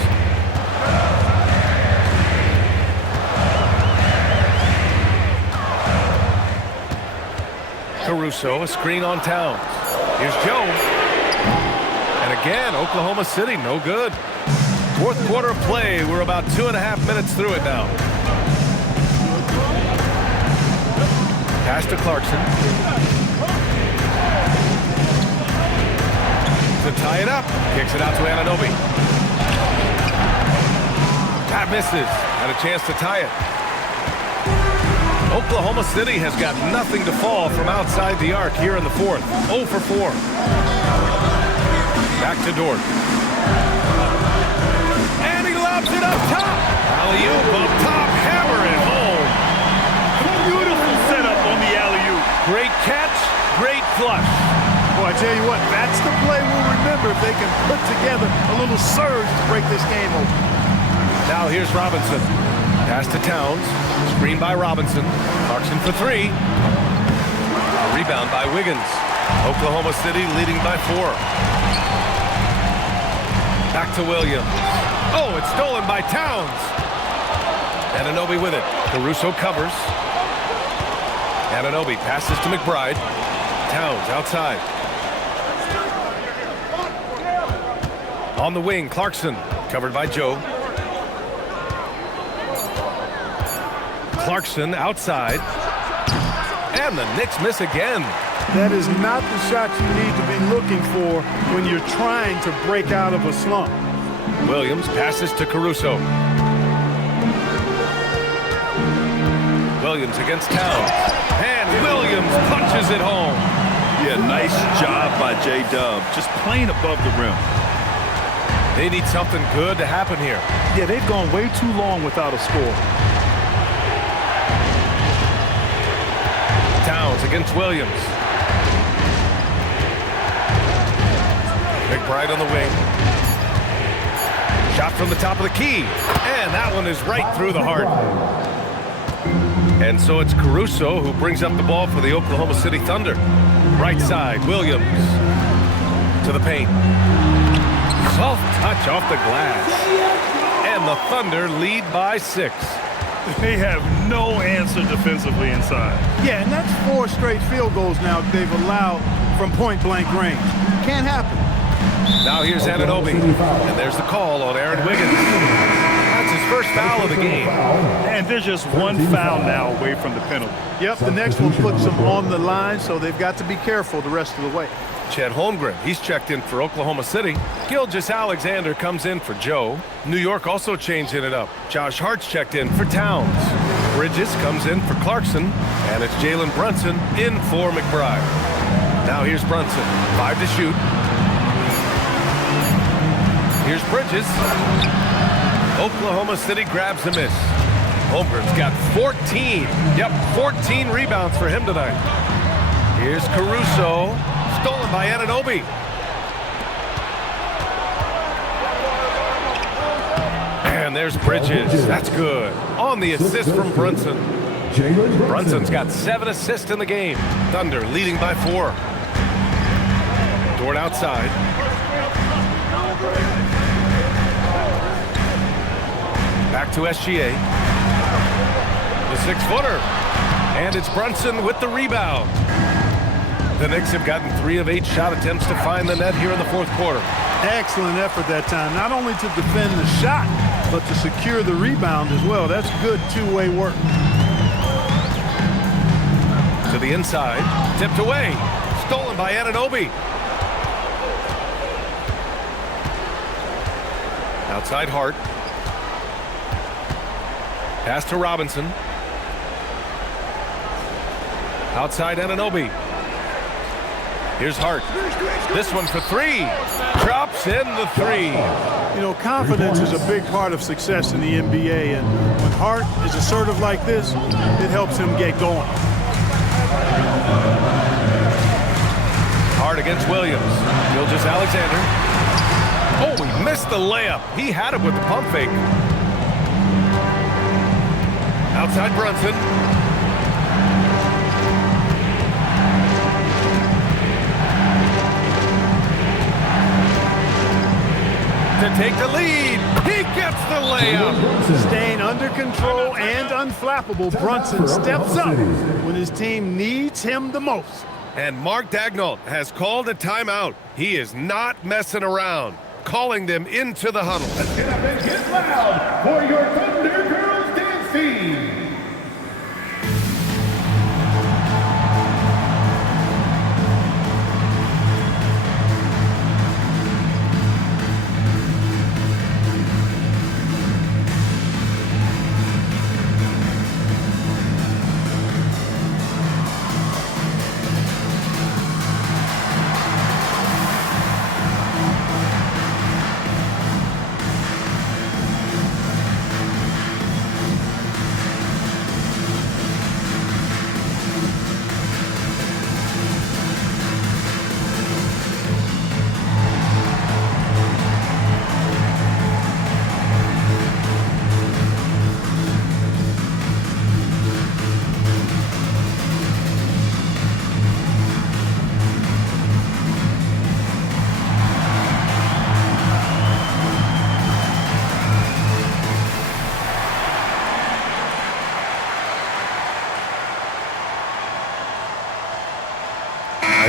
Caruso, a screen on Towns. Here's Joe. And again, Oklahoma City, no good. Fourth quarter of play. We're about 2.5 minutes through it now. Pass to Clarkson. To tie it up. Kicks it out to Anunoby. That misses. Had a chance to tie it. Oklahoma City has got nothing to fall from outside the arc here in the fourth. 0 for 4. Back to Dort. And he lobs it up top. Alley-oop up top. Hammer it home. Beautiful setup on the alley. together, a little surge to break this game open. Now here's Robinson. Pass to Towns. Screen by Robinson. Clarkson for three. A rebound by Wiggins. Oklahoma City leading by 4. Back to Williams. Oh, it's stolen by Towns. Anunoby with it. Caruso covers. Anunoby passes to McBride. Towns outside. On the wing, Clarkson. Covered by Joe. Clarkson outside. And the Knicks miss again. That is not the shot you need to be looking for when you're trying to break out of a slump. Williams passes to Caruso. Williams against Towns. And Williams punches it home. Yeah, nice job by J-Dub. Just playing above the rim. They need something good to happen here. Yeah, they've gone way too long without a score. Towns against Williams. McBride on the wing. Shot from the top of the key. And that one is right through the heart. And so it's Caruso who brings up the ball for the Oklahoma City Thunder. Right side, Williams to the paint. Soft touch off the glass. And the Thunder lead by 6. They have no answer defensively inside. Yeah, and that's 4 straight field goals now they've allowed from point-blank range. Can't happen. Now here's Anunoby. And there's the call on Aaron Wiggins. That's his first foul of the game. And there's just one foul now away from the penalty. Yep, the next one puts them on the line, so they've got to be careful the rest of the way. Chet Holmgren, he's checked in for Oklahoma City. Gilgeous-Alexander comes in for Joe. New York also changing it up. Josh Hart's checked in for Towns. Bridges comes in for Clarkson. And it's Jalen Brunson in for McBride. Now here's Brunson. 5 to shoot. Here's Bridges. Oklahoma City grabs a miss. Holmgren's got 14. Yep, 14 rebounds for him tonight. Here's Caruso. Stolen by Anunoby. And there's Bridges. That's good. On the assist from Brunson. Brunson's got 7 assists in the game. Thunder leading by 4. Dort outside. Back to SGA. The 6-footer. And it's Brunson with the rebound. The Knicks have gotten 3 of 8 shot attempts to find the net here in the 4th quarter. Excellent effort that time, not only to defend the shot, but to secure the rebound as well. That's good two-way work. To the inside, tipped away, stolen by Anunoby. Outside Hart. Pass to Robinson. Outside Anunoby. Here's Hart. This one for 3. Drops in the 3. You know, confidence is a big part of success in the NBA, and when Hart is assertive like this, it helps him get going. Hart against Williams. Gilgeous-Alexander. Oh, he missed the layup. He had it with the pump fake. Outside Brunson. To take the lead. He gets the layup. Staying under control and unflappable, Brunson steps up when his team needs him the most. And Mark Daigneault has called a timeout. He is not messing around, calling them into the huddle. Let's get up and get loud for your Thunder Girls dance team.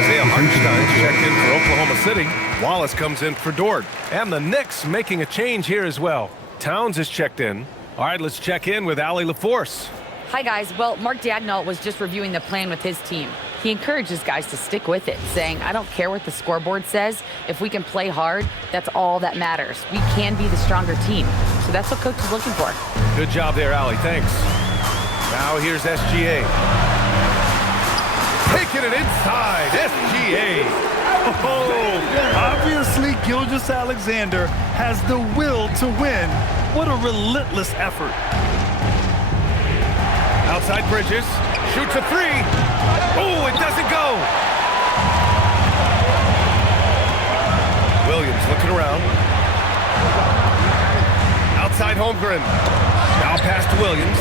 Isaiah Hartenstein's checked in for Oklahoma City. Wallace comes in for Dort. And the Knicks making a change here as well. Towns is checked in. All right, let's check in with Allie LaForce. Hi, guys. Well, Mark Dagnall was just reviewing the plan with his team. He encourages guys to stick with it, saying, I don't care what the scoreboard says. If we can play hard, that's all that matters. We can be the stronger team. So that's what Coach is looking for. Good job there, Allie. Thanks. Now here's SGA. Taking it inside. SGA. Oh, obviously Gilgeous-Alexander has the will to win. What a relentless effort. Outside Bridges. Shoots a three. Oh, it doesn't go. Williams looking around. Outside Holmgren. Now pass to Williams.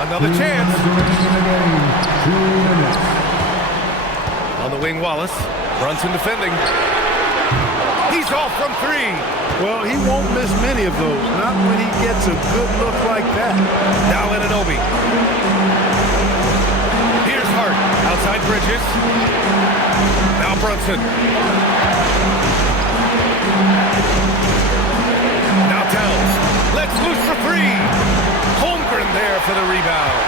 Another chance. On the wing, Wallace. Brunson defending. He's off from three. Well, he won't miss many of those, not when he gets a good look like that. Now Anunoby. Here's Hart. Outside Bridges. Now Brunson. Now Towns. Let's loose for three. Holmgren there for the rebound.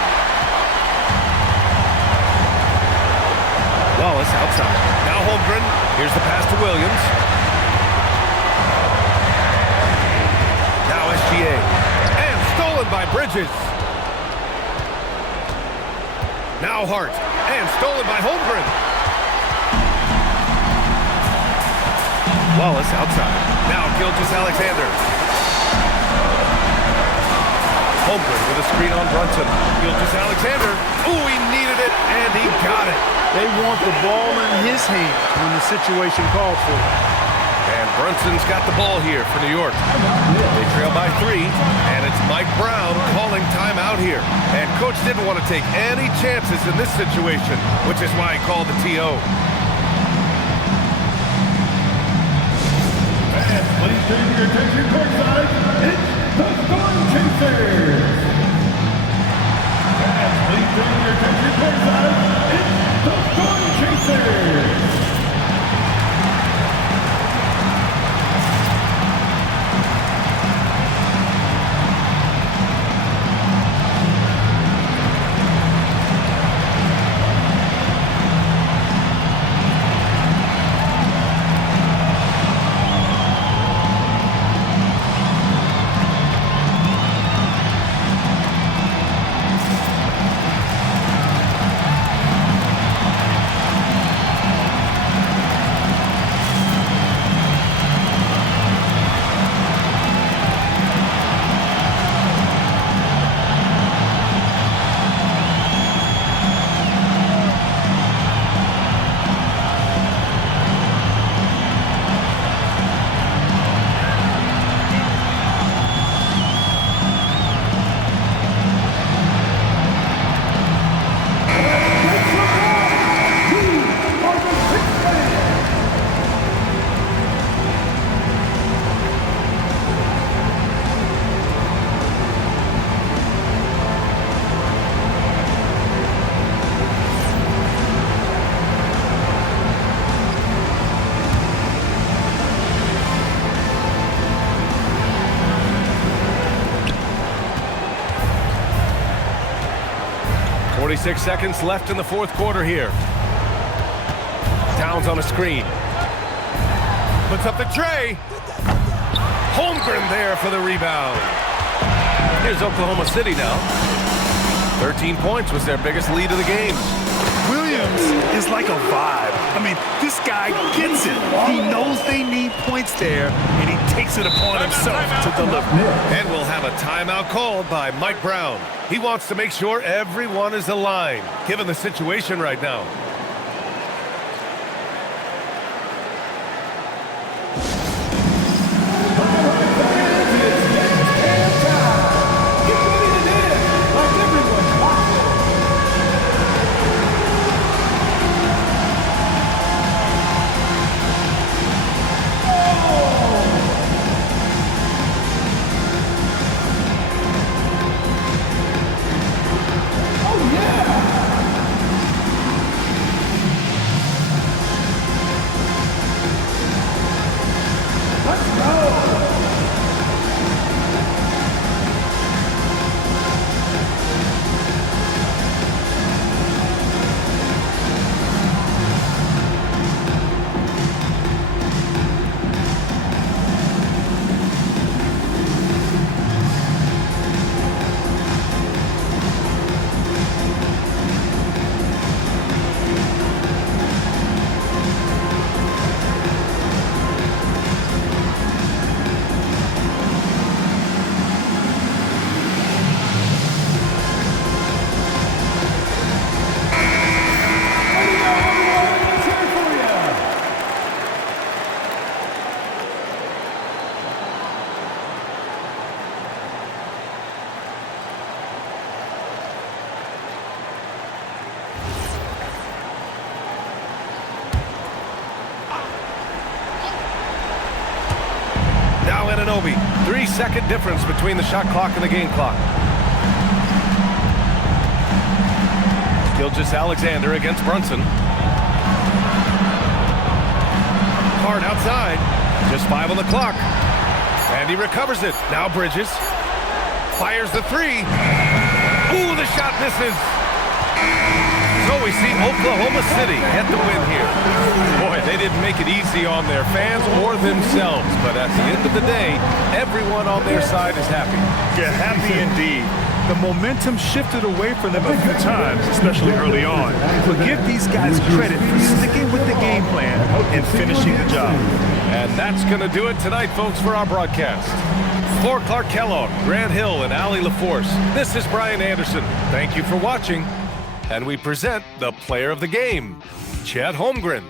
Wallace outside. Now Holmgren. Here's the pass to Williams. Now SGA. And stolen by Bridges. Now Hart. And stolen by Holmgren. Wallace outside. Now Gilgeous-Alexander. Holmgren with a screen on Brunson. Gilgeous-Alexander. Ooh, he needed it, and he got it. They want the ball in his hands when the situation calls for it. And Brunson's got the ball here for New York. They trail by 3, and it's Mike Brown calling timeout here. And Coach didn't want to take any chances in this situation, which is why he called the TO. And please turn your attention courtside. It's the Storm Chasers. And please turn your attention courtside. It's the Storm Chasers. Six seconds left in the fourth quarter here. Towns on a screen. Puts up the tray. Holmgren there for the rebound. Here's Oklahoma City now. 13 points was their biggest lead of the game. Williams is like a vibe. I mean, this guy gets it. He knows they need points there, and he takes it upon himself to deliver. And we'll have a timeout called by Mike Brown. He wants to make sure everyone is aligned, given the situation right now. Let's go. Now Anunoby, 3-second difference between the shot clock and the game clock. Gilgeous-Alexander against Brunson. Hard outside, just 5 on the clock. And he recovers it. Now Bridges fires the 3. Ooh, the shot misses. So we see Oklahoma City get the win here. Boy, they didn't make it easy on their fans or themselves, but at the end of the day, everyone on their side is happy. Yeah, happy indeed. The momentum shifted away from them a few times, especially early on. But give these guys credit for sticking with the game plan and finishing the job. And that's going to do it tonight, folks, for our broadcast. For Clark Kellogg, Grant Hill, and Allie LaForce, this is Brian Anderson. Thank you for watching. And we present the player of the game, Chet Holmgren.